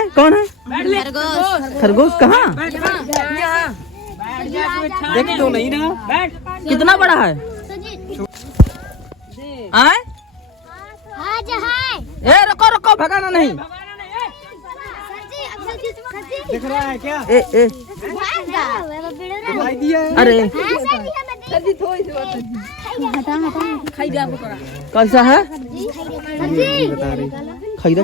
है? कौन है? खरगोश कहाँ? देख तो नहीं ना। कितना बड़ा है? आए? ए रुको भगाना नहीं। दिख रहा है क्या? ए दिखाई दिया है। अरे कैसा है? बता रही। खरीदा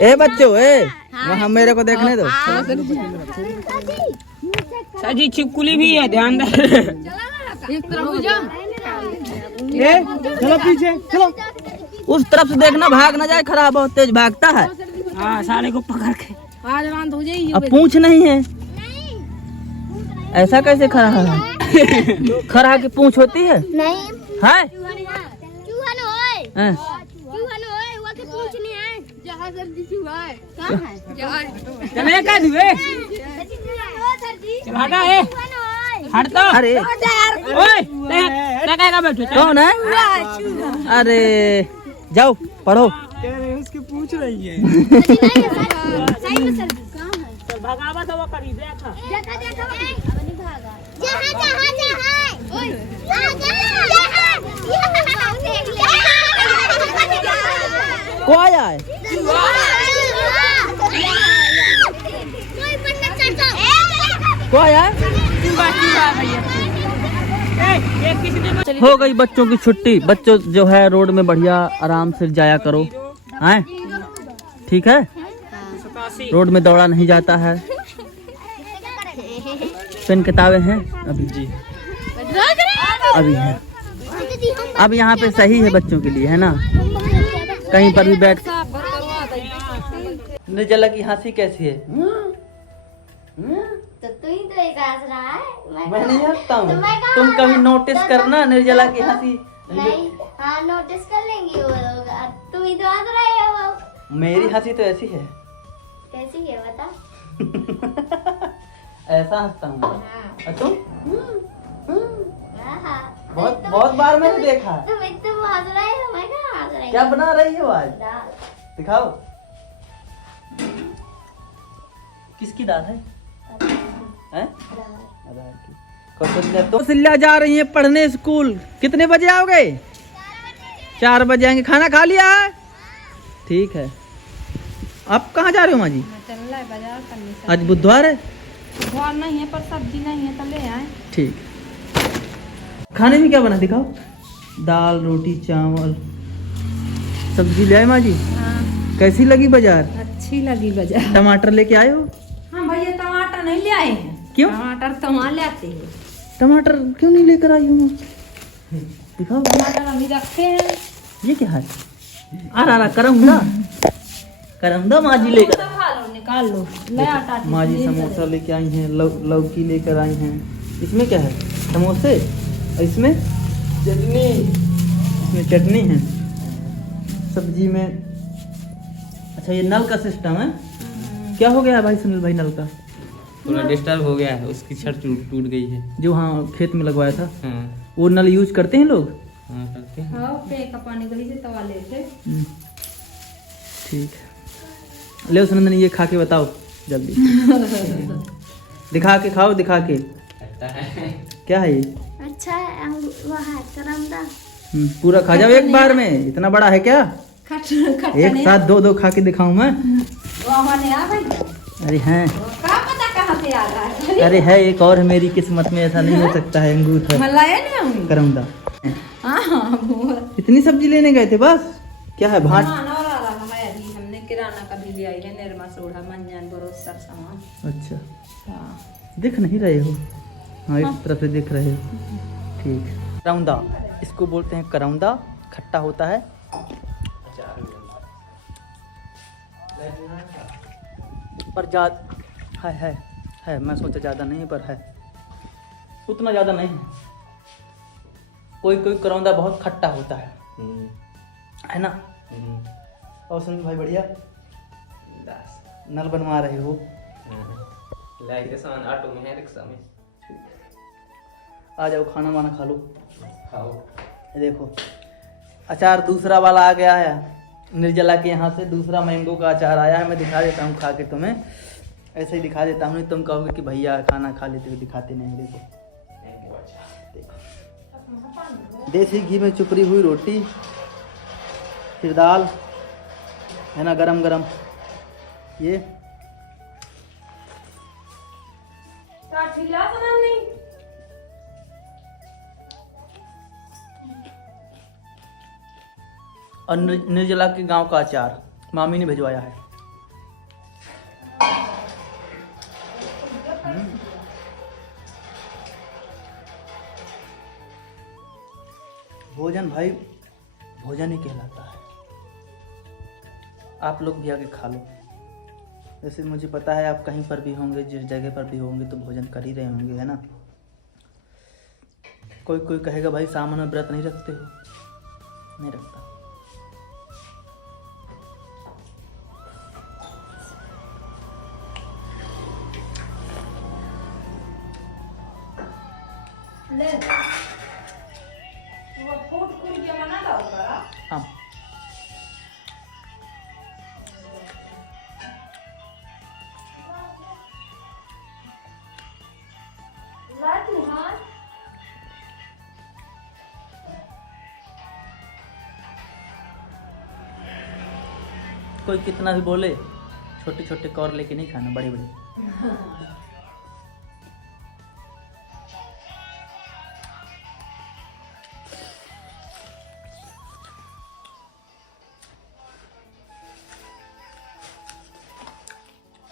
ए बच्चों वहाँ मेरे को देखने दो। सर जी छिपकुली भी है, ध्यान दे। चलो पीछे चलो। उस तरफ से देखना, भाग ना जाए, खराब बहुत तेज भागता है। हाँ साले को पकड़ के। अब पूंछ नहीं है, ऐसा कैसे खड़ा है? खड़ा की पूंछ होती है? नहीं है? हैं? चले का दुए चलाटा है हटता। अरे ओए क्या बैठो? कौन है? अरे जाओ पढ़ो। कह रहे उसकी पूछ रही है। भगावा तो वो करी देखा। को आया है? को आया है? हो गई बच्चों की छुट्टी। बच्चों जो है रोड में बढ़िया आराम से जाया करो, हैं? ठीक है, रोड में दौड़ा नहीं जाता है। पेन किताबें हैं अभी जी? अभी है। अब यहाँ पे सही है बच्चों के लिए, है ना? कहीं पर भी बैठ। निर्जला की हंसी कैसी है? तो तू ही तो एक हंस रहा है। मैं नहीं हंसता हूँ। तुम कभी नोटिस करना निर्जला की हंसी। नहीं, हाँ नोटिस कर लेंगी वो लोग। तुम ही तो हंस रहे हो। मेरी हंसी तो ऐसी है। कैसी है बता? ऐसा हंसता हूँ। हाँ। और तुम? हाँ। बहुत बार मैंने देखा। तुम हंस रहे हो, मैं कहाँ हंस रही हूँ? क्या बना रही हो आज? दाल। दिखाओ। किसकी दाल है? हैं? कौशल्या जा रही है पढ़ने स्कूल। कितने बजे आओगे? 4 बजे आएंगे। खाना खा लिया है? ठीक है। आप कहाँ जा रहे हो माँ जी? आज बुधवार है। बुधवार नहीं है पर सब्जी नहीं है तो ले आए। ठीक। खाने में क्या बना दिखाओ। दाल रोटी चावल सब्जी ले आए माँ जी? हाँ। कैसी लगी बाजार? अच्छी लगी बाजार। टमाटर लेके आए हो? हाँ भैया टमाटर नहीं ले आए हैं। क्यों? टमाटर तो वहाँ ले आते हैं। टमाटर क्यों नहीं लेकर आई हूँ? दिखाओ। टमाटर अभी रखे हैं। ये क्या है? आ करमदा माँ जी लेकर। खा लो निकाल लो। ले आटा माँ जी समोसा लेके आई हैं, लौकी लेकर आई हैं। इसमें क्या है? समोसे। और इसमें चटनी। इसमें चटनी है। सब्जी में। अच्छा ये नल का सिस्टम है। क्या हो गया है भाई सुनील भाई? नल का थोड़ा डिस्टर्ब हो गया है, उसकी छत टूट गई है। जो हाँ खेत में लगवाया था। हाँ वो नल यूज करते हैं लोग? हाँ करते हैं। हाँ पे का पानी गई से तवा ले थे। ठीक है। ले सुनंदन ये खा के बताओ जल्दी। दिखा के खाओ, दिखा के। क्या है ये? अच्छा है वह है करमदा। पूरा खा जाओ एक बार में। इतना बड़ा है क्या? एक साथ दो खा के दिखाऊं मैं? अरे हैं। कहाँ से आ रहा है? अरे है एक और है मेरी किस्मत में। ऐसा नहीं हो सकता है। अंगूर है करमदा। इतनी सब्जी लेने गए थे बस? क्या है भाट? हमने किराना का भी ले आई है। निर्मा सोडा मंजन बरोस सब सामान। अच्छा दिख नहीं रहे हो? हाँ इस तरफ से दिख रहे हो। ठीक। करौंदा इसको बोलते हैं। करौंदा खट्टा होता है। पर है मैं सोचा ज़्यादा नहीं पर है उतना ज़्यादा नहीं है। कोई करौंदा बहुत खट्टा होता है ना? और सुन भाई बढ़िया नल बनवा रहे हो? ऑटो में है, रिक्शा में। आ जाओ खाना वाना खा लो। खाओ। ये देखो अचार दूसरा वाला आ गया है। निर्जला के यहाँ से दूसरा मैंगो का अचार आया है। मैं दिखा देता हूँ खा के तुम्हें, ऐसे ही दिखा देता हूँ, नहीं तुम कहोगे कि भैया खाना खा लेते हुए दिखाते नहीं। देखो देसी घी में चुपड़ी हुई रोटी, फिर दाल है ना गरम गरम, ये और निर्जला के गांव का अचार मामी ने भिजवाया है। भोजन भाई भोजन ही कहलाता है। आप लोग भी आके खा लो। वैसे मुझे पता है आप कहीं पर भी होंगे, जिस जगह पर भी होंगे तो भोजन कर ही रहे होंगे, है ना। कोई कोई कहेगा भाई सावन में व्रत नहीं रखते हो, नहीं रखता। हाँ कोई कितना भी बोले, छोटे छोटे कौर लेके नहीं खाना, बड़े बड़े।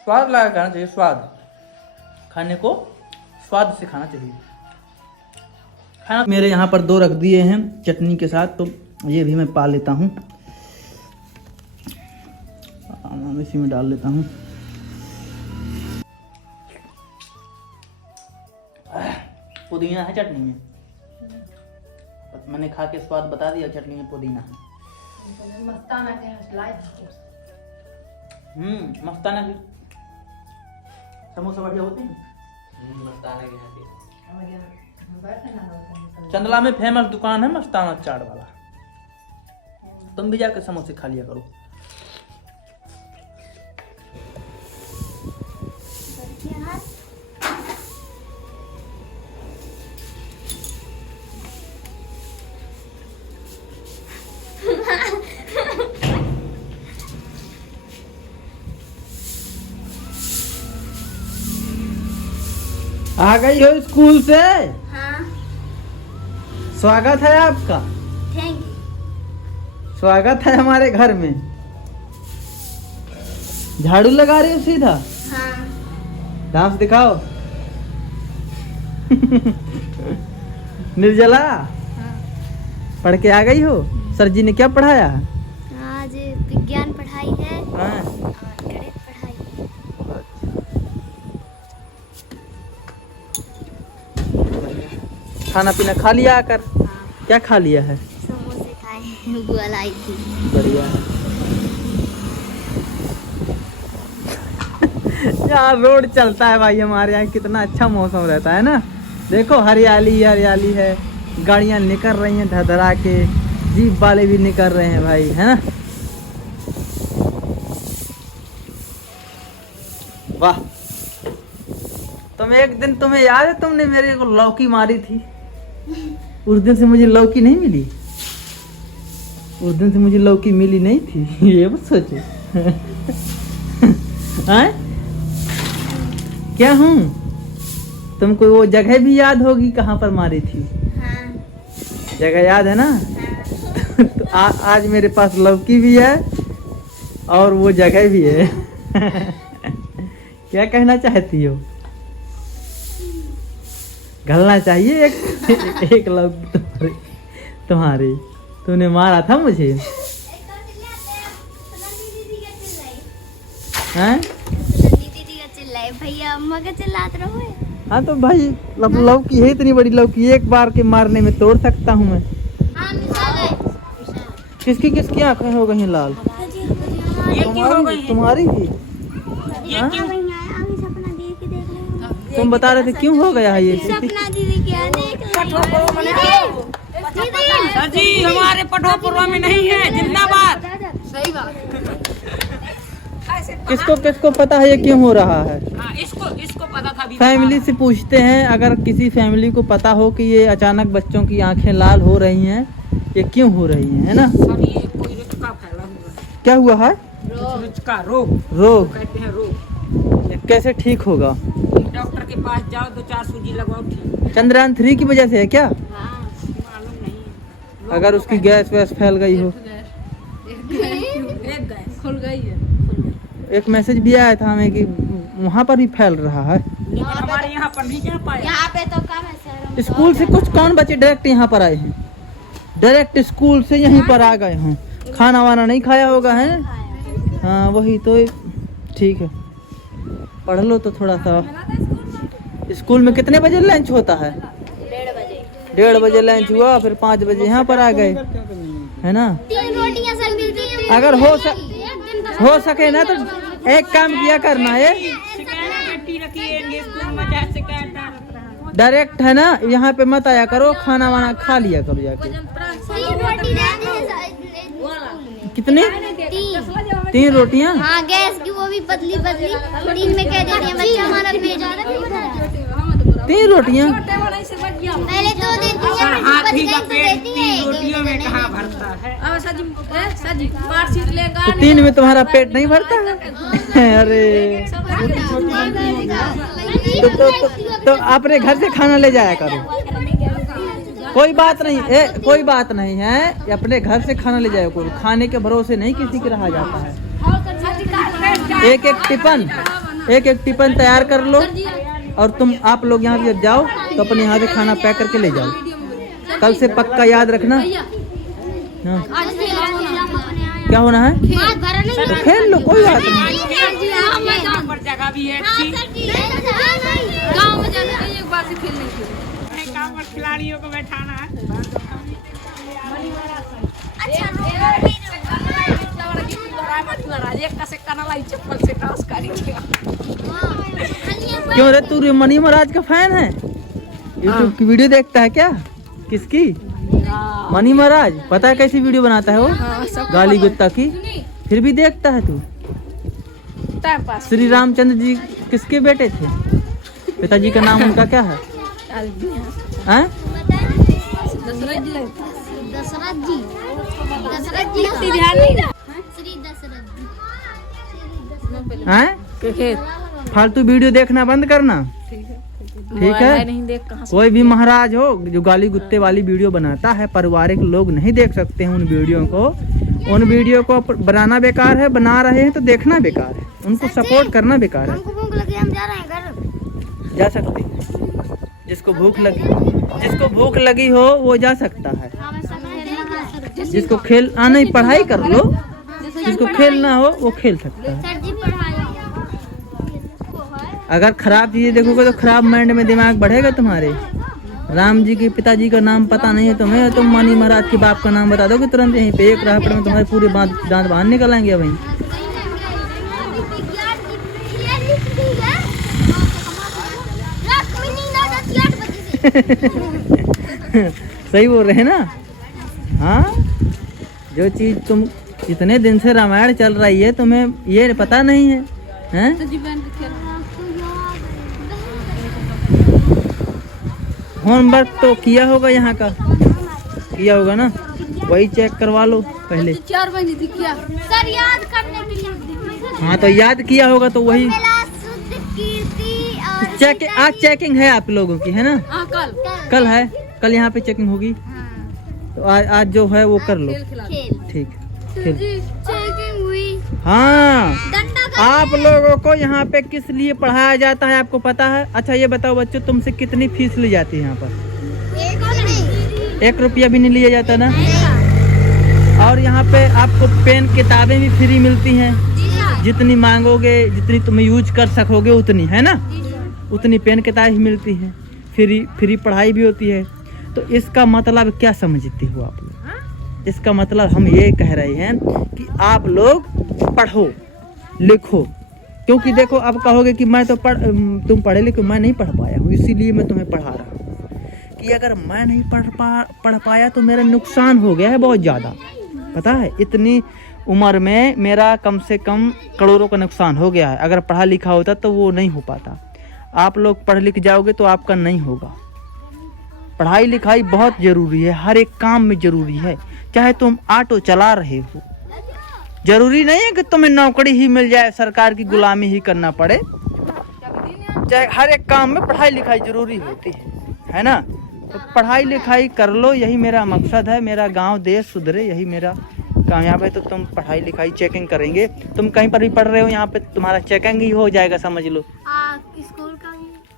स्वाद लगा खाना चाहिए, स्वाद खाने को स्वाद से खाना चाहिए। खाना मेरे यहाँ पर 2 रख दिए हैं चटनी के साथ, तो ये भी मैं पा लेता हूँ, इसी में डाल लेता हूँ। पुदीना है चटनी में, मैंने खा के स्वाद बता दिया, चटनी में पुदीना है। मस्ताना के मस्ताना की समोसा बढ़िया होते हैं। मस्ताना के यहाँ के चंदला में फेमस दुकान है मस्ताना चाट वाला, तुम भी जाकर समोसे खा लिया करो। आ गई हो स्कूल से? हाँ। स्वागत है आपका। Thank you. स्वागत है हमारे घर में। झाड़ू लगा रही हो सीधा? हाँ। डांस दिखाओ। निर्जला, पढ़ के आ गई हो? सर जी ने क्या पढ़ाया? आज विज्ञान पढ़ाई है हाँ। और गणित पढ़ाई है। खाना पीना खा लिया आकर? हाँ। क्या खा लिया है? समोसे खाए हैं, बुआ लाई थी। बढ़िया। यहाँ रोड चलता है भाई, हमारे यहाँ कितना अच्छा मौसम रहता है ना। देखो हरियाली हरियाली है, गाड़ियाँ निकल रही हैं धधरा के, जीप वाले भी निकल रहे हैं भाई, है ना। वाह। तुम एक दिन, तुम्हें याद है तुमने मेरे को लौकी मारी थी? उस दिन से मुझे लौकी नहीं मिली, उस दिन से मुझे लौकी मिली नहीं थी। ये मत सोचो। हैं? क्या हूँ? तुमको वो जगह भी याद होगी कहाँ पर मारी थी? हाँ। जगह याद है ना? हाँ। तो आज मेरे पास लौकी भी है और वो जगह भी है। क्या कहना चाहती हो? घलना चाहिए एक लौकी तुम्हारी। तूने मारा था मुझे, हैं? दीदी का चिल्लाए, भैया अम्मा का चिल्लाते रहो। हाँ तो भाई लौकी है, इतनी बड़ी लौकी एक बार के मारने में तोड़ सकता हूँ मैं। हाँ, मिसाल किसकी किसकी आंखें हो गई लाल? तुम्हारी भी? हाँ? सपना दीदी की देख रहे हो? तुम बता रहे थे क्यों हो गया है ये? सपना दीदी की देख सर जी हमारे पठोपुरवा में नहीं है, जिंदाबाद। किसको किसको पता है ये क्यों हो रहा है? हाँ, इसको पता था। फैमिली से पूछते हैं, अगर किसी फैमिली को पता हो कि ये अचानक बच्चों की आंखें लाल हो रही हैं, ये क्यों हो रही हैं, है ना? सर ये कोई रुचका फैला हुआ है। क्या हुआ है? रुचका रोग रोग। कहते हैं रोग। ये कैसे ठीक होगा? डॉक्टर के पास जाओ, 2-4 सूजी लगवाओ, ठीक। चंद्रयान 3 की वजह से है क्या? मालूम नहीं। अगर उसकी गैस वैस फैल गई हो। एक गैस खुल गई है। एक मैसेज भी आया था हमें कि वहाँ पर भी फैल रहा है। लेकिन हमारे यहाँ पर नहीं जा पाया। यहाँ पे तो कम है शहरों में। स्कूल से कुछ कौन बच्चे डायरेक्ट यहाँ पर आए हैं? डायरेक्ट स्कूल से यहीं पर आ गए हैं। खाना वाना नहीं खाया होगा, है? हाँ वही तो। ठीक है, पढ़ लो तो थोड़ा सा। स्कूल में कितने बजे लंच होता है? 1:30 बजे लंच हुआ, फिर 5 बजे यहाँ पर आ गए, है ना? 3 रोटियां सर मिलती हैं। अगर हो सके ना तो एक काम किया करना है, डायरेक्ट है ना, यहाँ पे मत आया करो, खाना वाना खा लिया करो जाके। 3 रोटी रहती है। कितनी? 3। 3 रोटियाँ? हाँ, गैस की वो भी पतली पतली। दिन में कह देते हैं बच्चा हमारा पेट। 3 रोटियाँ? पहले 2 देती है, फिर हाथी का बच गई तो पेट देती 3 है। रोटियों में कहाँ भरता है? अब सजी मार्कशीट लेगा। तो 3 में तुम्हारा पेट नहीं भरता है? अरे तो अपने घर से खाना ले जाया करो। कोई बात नहीं, कोई बात नहीं है, अपने घर से खाना ले जाया करो। खाने के भरोसे नहीं किसी के रहा जाता है। एक एक टिफिन तैयार कर लो, और तुम आप लोग यहाँ से जब जाओ तो अपने यहाँ से खाना पैक करके ले जाओ। कल से पक्का याद रखना। हाँ। क्या होना है? तो खेल लो, कोई बात नहीं। यहाँ पर जगह भी है अच्छी। गाँव में जाना है, एक बार से खेलने के लिए। गाँव पर खिलाड़ियों को बैठाना है। क्यों रे, तू मनी महाराज का फैन है? यूट्यूब की वीडियो देखता है क्या? किसकी? मनी महाराज। पता है कैसी वीडियो बनाता है वो? गाली गुत्ता की। फिर भी देखता है तू? Time pass. श्री रामचंद्र जी किसके बेटे थे? पिताजी का नाम उनका क्या है? हैं? दशरथ जी। श्री ध्यान नहीं रहा। श्री दशरथ हैं? फालतू वीडियो देखना बंद करना, ठीक है? नहीं देख कहाँ से। कोई भी महाराज हो जो गाली गुत्ते वाली वीडियो बनाता है, पारिवारिक लोग नहीं देख सकते हैं उन वीडियो को। उन वीडियो को बनाना बेकार है, बना रहे हैं तो देखना बेकार है, उनको सपोर्ट करना बेकार है। हमको भूख लगी, हम जा रहे हैं घर। जा सकते हैं, जिसको भूख लगी हो वो जा सकता है। जिसको खेल नहीं, पढ़ाई कर लो। जिसको खेलना हो वो खेल सकता है। सर जी पढ़ाई। अगर खराब चीजें देखोगे तो खराब माइंड में दिमाग बढ़ेगा तुम्हारे। राम जी के पिताजी का नाम पता नहीं है तुम्हें, तुम मनी महाराज के बाप का नाम बता दोगे तुरंत यहीं पे, एक राहपड़ में तुम्हारे पूरे दांत बाहर निकल आएंगे वहीं। सही बोल रहे हैं ना? हाँ, जो चीज तुम इतने दिन से रामायण चल रही है तुम्हें ये पता नहीं है, हैं? होमवर्क तो किया होगा, यहाँ का किया होगा ना, वही चेक करवा लो पहले। 4 महीने थी क्या? सर याद करने के लिए। हाँ तो याद किया होगा तो वही शुद्ध कीर्ति और चेक। आज चेकिंग है आप लोगों की, है ना? हाँ कल है, कल यहाँ पे चेकिंग होगी, तो आज जो है वो कर लो। खेल। ठीक, खेल। चेकिंग हुई। हाँ, डंडा आप लोगों को यहाँ पे किस लिए पढ़ाया जाता है आपको पता है? अच्छा ये बताओ बच्चों, तुमसे कितनी फीस ली जाती है यहाँ पर? 1 रुपया भी नहीं लिया जाता ना? और यहाँ पे आपको पेन किताबें भी फ्री मिलती हैं, जितनी मांगोगे, जितनी तुम यूज कर सकोगे उतनी, है ना? उतनी पेन किताबें भी मिलती हैं, फ्री पढ़ाई भी होती है। तो इसका मतलब क्या समझते हो आप लोग? इसका मतलब हम ये कह रहे हैं कि आप लोग पढ़ो लिखो, क्योंकि देखो अब कहोगे कि मैं तो तुम पढ़े लिखे, मैं नहीं पढ़ पाया हूँ इसीलिए मैं तुम्हें पढ़ा रहा हूँ। कि अगर मैं नहीं पढ़ पाया तो मेरा नुकसान हो गया है बहुत ज़्यादा, पता है? इतनी उम्र में मेरा कम से कम करोड़ों का नुकसान हो गया है। अगर पढ़ा लिखा होता तो वो नहीं हो पाता। आप लोग पढ़ लिख जाओगे तो आपका नहीं होगा। पढ़ाई लिखाई बहुत ज़रूरी है, हर एक काम में ज़रूरी है। चाहे तुम ऑटो चला रहे हो, जरूरी नहीं है कि तुम्हें नौकरी ही मिल जाए, सरकार की गुलामी ही करना पड़े। चाहे हर एक काम में पढ़ाई लिखाई जरूरी होती है ना। तो पढ़ाई लिखाई कर लो, यही मेरा मकसद है। मेरा गांव देश सुधरे, यही मेरा कामयाब है। तो तुम पढ़ाई लिखाई चेकिंग करेंगे, तुम कहीं पर भी पढ़ रहे हो, यहाँ पे तुम्हारा चेकिंग ही हो जाएगा, समझ लो।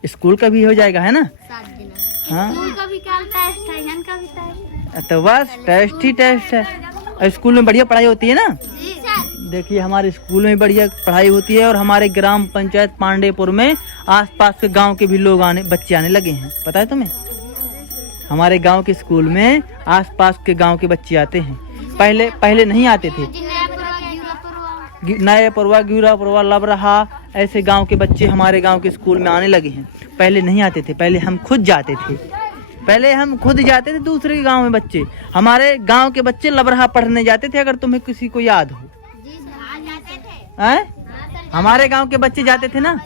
स्कूल का भी हो जाएगा, है ना। 7 दिन हाँ, स्कूल का भी कल टेस्ट है, इनका भी टेस्ट है। तो बस टेस्ट ही टेस्ट है। और स्कूल में बढ़िया पढ़ाई होती है ना। जी सर। देखिए हमारे स्कूल में बढ़िया पढ़ाई होती है। और हमारे ग्राम पंचायत पांडेपुर में आसपास के गांव के भी लोग बच्चे आने लगे हैं, पता है तुम्हें। हमारे गांव के स्कूल में आसपास के गांव के बच्चे आते हैं। पहले नहीं आते थे। नए परवा, गिरा परवा, लबरहा, ऐसे गांव के बच्चे हमारे गांव के स्कूल में आने लगे हैं। पहले नहीं आते थे, पहले हम खुद जाते थे दूसरे के गांव में। बच्चे हमारे गांव के बच्चे लबरहा पढ़ने जाते थे, अगर तुम्हें किसी को याद हो। हमारे गांव के बच्चे जाते थे ना,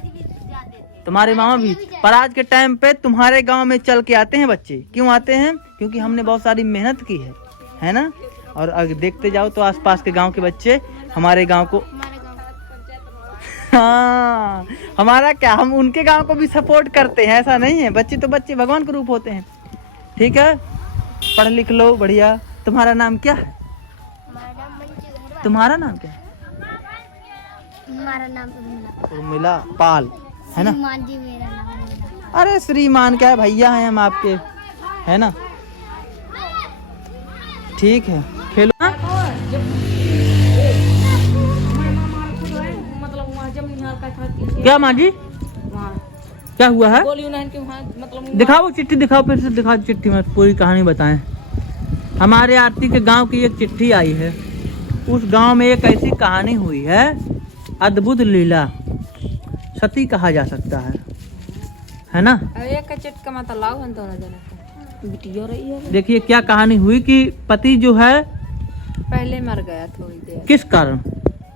तुम्हारे मामा भी। पर आज के टाइम पे तुम्हारे गांव में चल के आते हैं बच्चे। क्यों आते हैं? क्योंकि हमने बहुत सारी मेहनत की है ना। और अगर देखते जाओ तो आसपास के गांव के बच्चे हमारे गांव को, हाँ, हमारा क्या, हम उनके गांव को भी सपोर्ट करते हैं, ऐसा नहीं है। बच्चे तो बच्चे भगवान के रूप होते हैं। ठीक है, पढ़ लिख लो बढ़िया। तुम्हारा नाम क्या है? तुम्हारा नाम क्या है? हमारा नाम उर्मिला पाल है ना। श्रीमान जी, मेरा नाम उर्मिला। अरे श्रीमान क्या है, भैया हैं हम आपके, है ना। ठीक है, खेलो। क्या माँ जी, क्या हुआ है? दिखाओ चिट्ठी, दिखाओ फिर से दिखाओ चिट्ठी में, पूरी कहानी बताएं। हमारे आरती के गांव की एक चिट्ठी आई है। उस गांव में एक ऐसी कहानी हुई है, अद्भुत लीला, सती कहा जा सकता है ना। देखिए क्या कहानी हुई कि पति जो है पहले मर गया थोड़ी देर। किस कारण,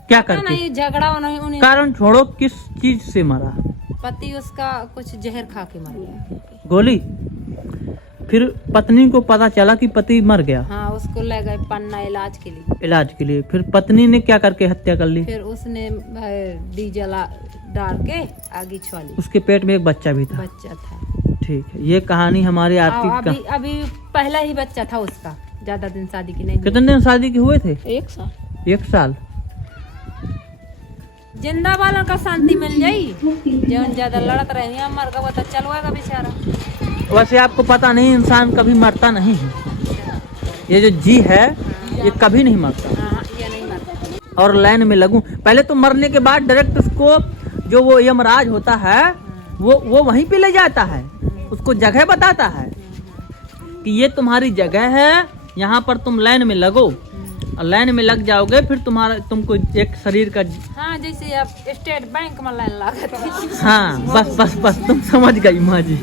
क्या करके? नहीं, झगड़ा उन्हें कारण छोड़ो, किस चीज से मरा? पति उसका कुछ जहर खा के मर गया, गोली। फिर पत्नी को पता चला कि पति मर गया। हाँ, उसको ले गए पन्ना इलाज के लिए। फिर पत्नी ने क्या करके हत्या कर ली? फिर उसने डीजल डाल के आगे छोड़ी। उसके पेट में एक बच्चा भी था। ठीक है, ये कहानी हमारे आरती का। अभी पहला ही बच्चा था उसका, ज्यादा दिन शादी की नहीं। कितने दिन शादी के हुए थे? 1 साल। 1 साल। जिंदा वालों का शांति मिल जाई, जब ज्यादा लड़त रहे मर गया तो चलवाएगा बेचारा। वैसे आपको पता नहीं, इंसान कभी मरता नहीं है। ये जो जी है ये कभी नहीं मरता। ये नहीं मरता। और लाइन में लगूं, पहले तो मरने के बाद डायरेक्ट उसको, जो वो यमराज होता है, वो वहीं पे ले जाता है, उसको जगह बताता है कि ये तुम्हारी जगह है, यहाँ पर तुम लाइन में लगो। और लाइन में लग जाओगे, फिर तुमको एक शरीर का, हाँ, जैसे आप स्टेट बैंक में लाइन लगा। हाँ, बस तुम समझ गई माँ जी।